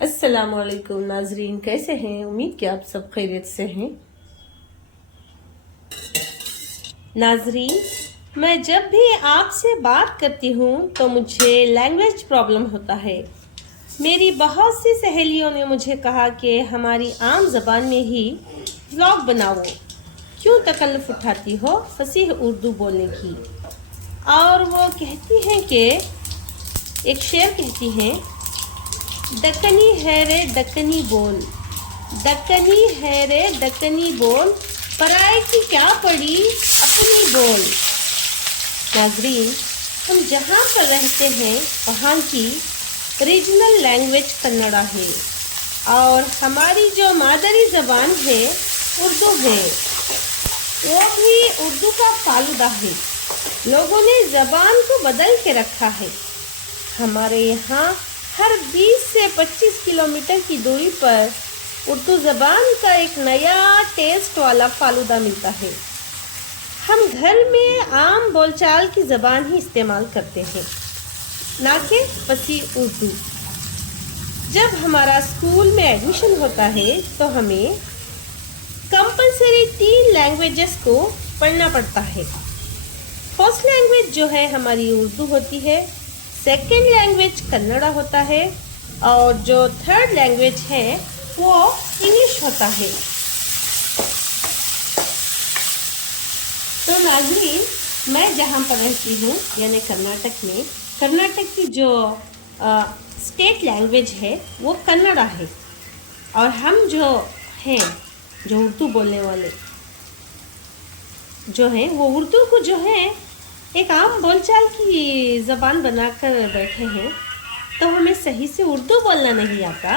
السلام علیکم ناظرین، کیسے ہیں؟ امید کہ آپ سب خیریت سے ہیں۔ ناظرین، میں جب بھی آپ سے بات کرتی ہوں تو مجھے لینگویج پرابلم ہوتا ہے۔ میری بہت سی سہیلیوں نے مجھے کہا کہ ہماری عام زبان میں ہی ولاگ بناؤ، کیوں تکلف اٹھاتی ہو فصیح اردو بولنے کی؟ اور وہ کہتی ہیں کہ ایک شعر کہتی ہیں، دکنی ہے رے دکنی بول، دکنی ہے رے دکنی بول، پرائے کی کیا پڑی اپنی بول۔ ناظرین، ہم جہاں پر رہتے ہیں وہاں کی ریجنل لینگویج کنڑا ہے، اور ہماری جو مادری زبان ہے اردو ہے، وہ بھی اردو کا فالودہ ہے۔ لوگوں نے زبان کو بدل کے رکھا ہے۔ ہمارے یہاں ہر 20 سے 25 کلومیٹر کی دوری پر اردو زبان کا ایک نیا ٹیسٹ والا فالودہ ملتا ہے۔ ہم گھر میں عام بول چال کی زبان ہی استعمال کرتے ہیں، نہ کہ فصیح اردو۔ جب ہمارا اسکول میں ایڈمیشن ہوتا ہے تو ہمیں کمپلسری 3 لینگویجز کو پڑھنا پڑتا ہے۔ فرسٹ لینگویج جو ہے ہماری اردو ہوتی ہے، سیکنڈ لینگویج کنڑا ہوتا ہے، اور جو تھرڈ لینگویج ہے وہ انگلش ہوتا ہے۔ تو ناظرین، میں جہاں پر رہتی ہوں یعنی کرناٹک میں، کرناٹک کی جو اسٹیٹ لینگویج ہے وہ کنڑا ہے، اور ہم جو ہیں جو اردو بولنے والے جو ہیں وہ اردو کو جو ہے ایک عام بول چال کی زبان بنا کر بیٹھے ہیں، تو ہمیں صحیح سے اردو بولنا نہیں آتا۔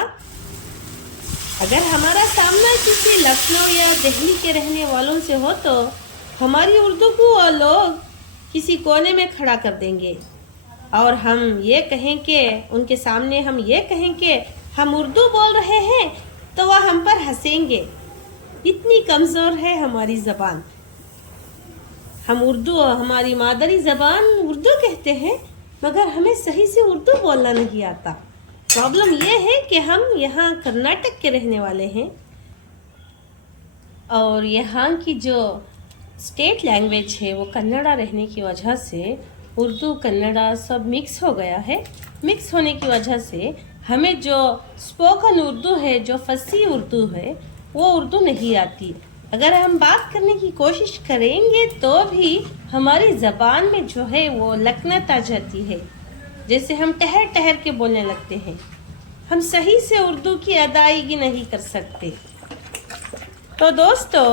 اگر ہمارا سامنا کسی لکھنؤ یا دہلی کے رہنے والوں سے ہو تو ہماری اردو کو وہ لوگ کسی کونے میں کھڑا کر دیں گے، اور ہم یہ کہیں کہ ان کے سامنے ہم یہ کہیں کہ ہم اردو بول رہے ہیں تو وہ ہم پر ہنسیں گے۔ اتنی کمزور ہے ہماری زبان۔ ہم اردو، ہماری مادری زبان اردو کہتے ہیں، مگر ہمیں صحیح سے اردو بولنا نہیں آتا۔ پرابلم یہ ہے کہ ہم یہاں کرناٹک کے رہنے والے ہیں، اور یہاں کی جو اسٹیٹ لینگویج ہے وہ کنڑا رہنے کی وجہ سے اردو کنڑا سب مکس ہو گیا ہے۔ مکس ہونے کی وجہ سے ہمیں جو اسپوکن اردو ہے، جو فصیح اردو ہے، وہ اردو نہیں آتی۔ اگر ہم بات کرنے کی کوشش کریں گے تو بھی ہماری زبان میں جو ہے وہ لکنت آ جاتی ہے، جیسے ہم ٹہر ٹہر کے بولنے لگتے ہیں۔ ہم صحیح سے اردو کی ادائیگی نہیں کر سکتے۔ تو دوستو،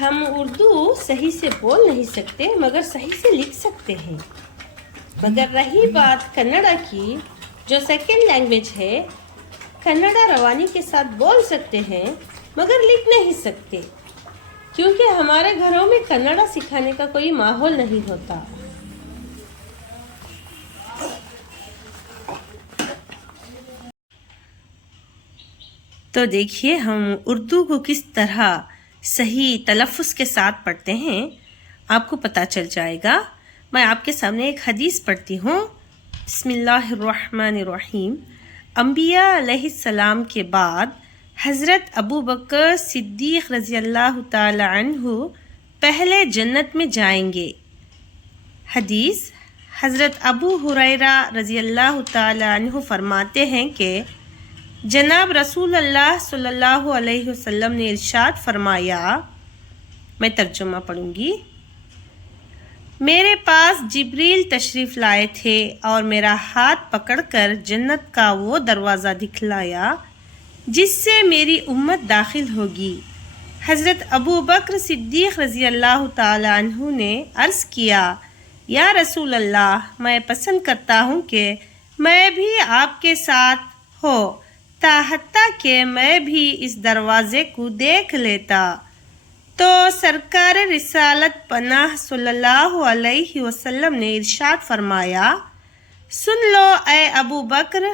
ہم اردو صحیح سے بول نہیں سکتے مگر صحیح سے لکھ سکتے ہیں۔ مگر رہی بات کنڑا کی، جو سیکنڈ لینگویج ہے، کنڑا روانی کے ساتھ بول سکتے ہیں مگر لکھ نہیں سکتے، کیونکہ ہمارے گھروں میں کنڑا سکھانے کا کوئی ماحول نہیں ہوتا۔ تو دیکھیے ہم اردو کو کس طرح صحیح تلفظ کے ساتھ پڑھتے ہیں، آپ کو پتہ چل جائے گا۔ میں آپ کے سامنے ایک حدیث پڑھتی ہوں۔ بسم اللہ الرحمن الرحیم۔ انبیاء علیہ السلام کے بعد حضرت ابو بکر صدیق رضی اللہ تعالی عنہ پہلے جنت میں جائیں گے۔ حدیث، حضرت ابو ہریرہ رضی اللہ تعالی عنہ فرماتے ہیں کہ جناب رسول اللہ صلی اللہ علیہ وسلم نے ارشاد فرمایا، میں ترجمہ پڑھوں گی، میرے پاس جبریل تشریف لائے تھے اور میرا ہاتھ پکڑ کر جنت کا وہ دروازہ دکھلایا جس سے میری امت داخل ہوگی۔ حضرت ابو بکر صدیق رضی اللہ تعالی عنہ نے عرض کیا، یا رسول اللہ، میں پسند کرتا ہوں کہ میں بھی آپ کے ساتھ ہو، تاحتیٰ کہ میں بھی اس دروازے کو دیکھ لیتا۔ تو سرکار رسالت پناہ صلی اللہ علیہ وسلم نے ارشاد فرمایا، سن لو اے ابو بکر،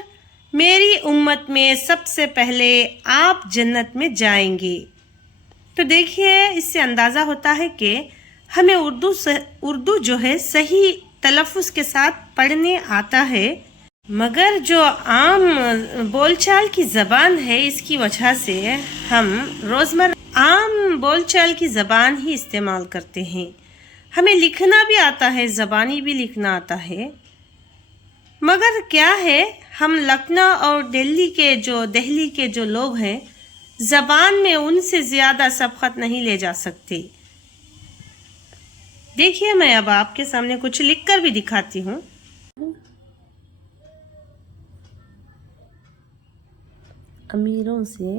میری امت میں سب سے پہلے آپ جنت میں جائیں گے۔ تو دیکھیے، اس سے اندازہ ہوتا ہے کہ ہمیں اردو جو ہے صحیح تلفظ کے ساتھ پڑھنے آتا ہے۔ مگر جو عام بول چال کی زبان ہے اس کی وجہ سے ہم روزمرہ عام بول چال کی زبان ہی استعمال کرتے ہیں. ہمیں لکھنا بھی آتا ہے، زبانی بھی لکھنا آتا ہے، مگر کیا ہے ہم لکھنؤ اور دہلی کے جو لوگ ہیں زبان میں ان سے زیادہ سبقت نہیں لے جا سکتے. دیکھیے میں اب آپ کے سامنے کچھ لکھ کر بھی دکھاتی ہوں. امیروں سے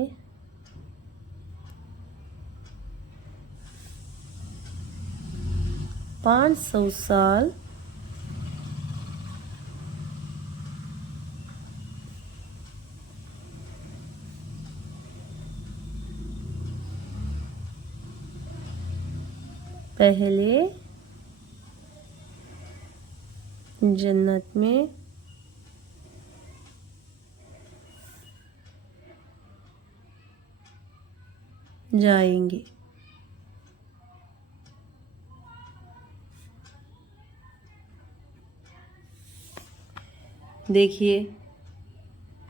500 سال پہلے جنت میں جائیں گے. دیکھیے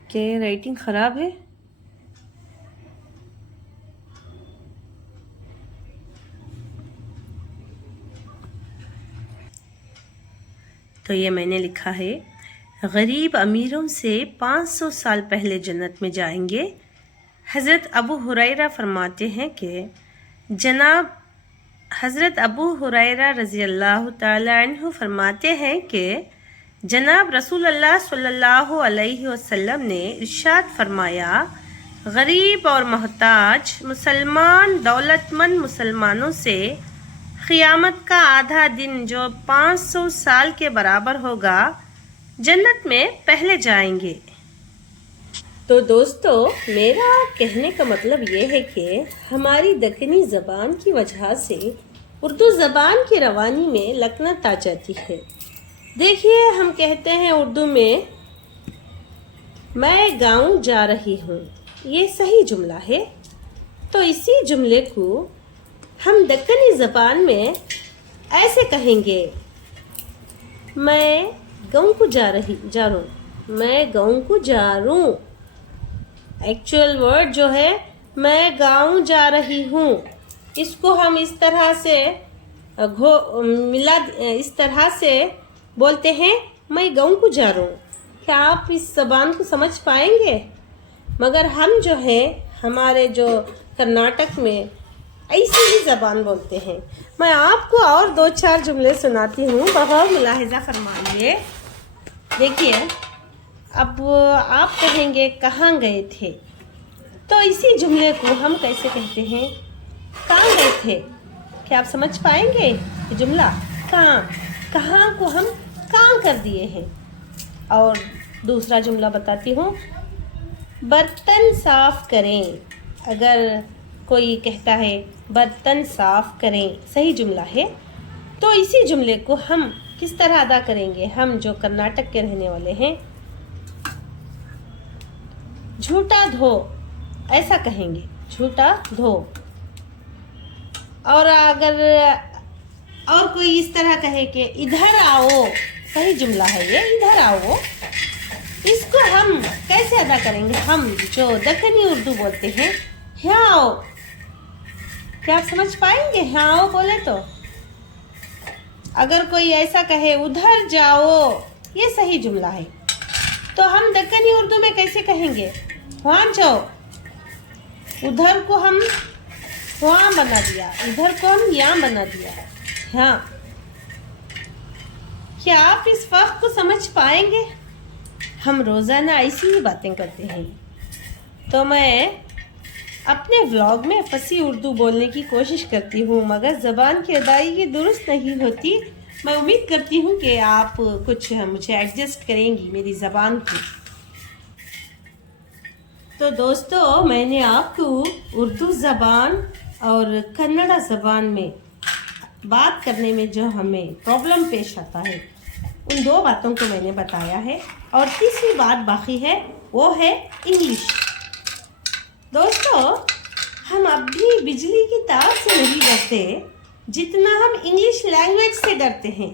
کہ رائٹنگ خراب ہے. تو یہ میں نے لکھا ہے، غریب امیروں سے 500 سال پہلے جنت میں جائیں گے. حضرت ابو ہریرہ فرماتے ہیں کہ جناب حضرت ابو ہریرہ رضی اللہ تعالی عنہ فرماتے ہیں کہ جناب رسول اللہ صلی اللہ علیہ وسلم نے ارشاد فرمایا، غریب اور محتاج مسلمان دولت مند مسلمانوں سے قیامت کا آدھا دن جو 500 سال کے برابر ہوگا جنت میں پہلے جائیں گے. تو دوستو میرا کہنے کا مطلب یہ ہے کہ ہماری دکنی زبان کی وجہ سے اردو زبان کی روانی میں لکنت آ جاتی ہے. دیکھیے ہم کہتے ہیں اردو میں گاؤں جا رہی ہوں، یہ صحیح جملہ ہے. تو اسی جملے کو ہم دکنی زبان میں ایسے کہیں گے، میں گاؤں کو جا رہا ہوں، میں گاؤں کو جا رہا ہوں. ایکچوئل ورڈ جو ہے میں گاؤں جا رہی ہوں، اس کو ہم اس طرح سے بولتے ہیں، میں گاؤں کو جا رہا ہوں. کیا آپ اس زبان کو سمجھ پائیں گے؟ مگر ہم جو ہے ہمارے جو کرناٹک میں ایسی ہی زبان بولتے ہیں. میں آپ کو اور 2-4 جملے سناتی ہوں، بہت ملاحظہ فرمائیے. دیکھیے اب آپ کہیں گے کہاں گئے تھے، تو اسی جملے کو ہم کیسے کہتے ہیں، کہاں گئے تھے. کیا آپ سمجھ پائیں گے یہ جملہ؟ کہاں کو ہم کہاں کر دیے ہیں. اور دوسرا جملہ بتاتی ہوں، برتن صاف کریں. اگر کوئی کہتا ہے برتن صاف کریں، صحیح جملہ ہے. تو اسی جملے کو ہم کس طرح ادا کریں گے، ہم جو کرناٹک کے رہنے والے ہیں، جھوٹا دھو، ایسا کہیں گے، جھوٹا دھو. اور اگر اور کوئی اس طرح کہے کہ ادھر آؤ، صحیح جملہ ہے یہ، ادھر آؤ. اس کو ہم کیسے ادا کریں گے، ہم جو دکنی اردو بولتے ہیں، یہاں آؤ. کیا آپ سمجھ پائیں گے یہاں آؤ بولے تو؟ اگر کوئی ایسا کہے ادھر جاؤ، یہ صحیح جملہ ہے. تو ہم دکنی اردو میں کیسے کہیں گے، وہاں جاؤ. ادھر کو ہم وہاں بنا دیا، ادھر کو ہم یہاں بنا دیا. ہاں، کیا آپ اس فرق کو سمجھ پائیں گے؟ ہم روزانہ ایسی ہی باتیں کرتے ہیں. تو میں اپنے ولاگ میں فصیح اردو بولنے کی کوشش کرتی ہوں، مگر زبان کی ادائیگی درست نہیں ہوتی. میں امید کرتی ہوں کہ آپ کچھ مجھے ایڈجسٹ کریں گی میری زبان کی. تو دوستو میں نے آپ کو اردو زبان اور کنڑا زبان میں بات کرنے میں جو ہمیں پرابلم پیش آتا ہے، ان 2 باتوں کو میں نے بتایا ہے. اور تیسری بات باقی ہے، وہ ہے انگلش. دوستو ہم اب بھی بجلی کی تار سے نہیں ڈرتے جتنا ہم انگلش لینگویج سے ڈرتے ہیں.